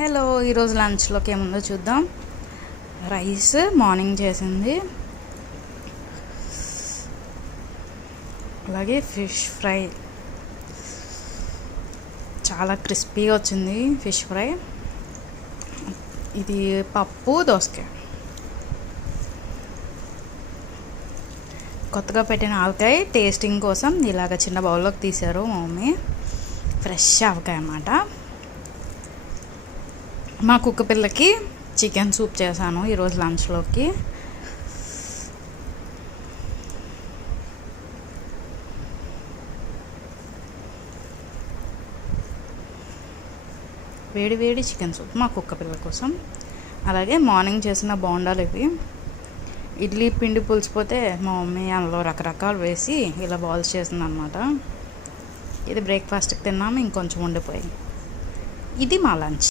Hello, ఈరోజు లంచ్లోకి ఏముందో చూద్దాం. రైస్ మార్నింగ్ చేసింది, అలాగే ఫిష్ ఫ్రై. చాలా క్రిస్పీగా వచ్చింది ఫిష్ ఫ్రై. ఇది పప్పు, దోసకాయ. కొత్తగా పెట్టిన ఆవకాయ టేస్టింగ్ కోసం ఇలాగ చిన్న బౌల్లోకి తీశారు మా మమ్మీ. ఫ్రెష్ ఆవకాయ అన్నమాట. మా కుక్క పిల్లకి చికెన్ సూప్ చేశాను ఈరోజు లంచ్లోకి. వేడి వేడి చికెన్ సూప్ మా కుక్క పిల్లల కోసం. అలాగే మార్నింగ్ చేసిన బోండాలు ఇవి. ఇడ్లీ పిండి పులిసిపోతే మా మమ్మీ అందులో రకరకాలు వేసి ఇలా బాల్స్ చేసింది అనమాట. ఇది బ్రేక్ఫాస్ట్కి తిన్నాము, ఇంకొంచెం ఉండిపోయి. ఇది మా లంచ్.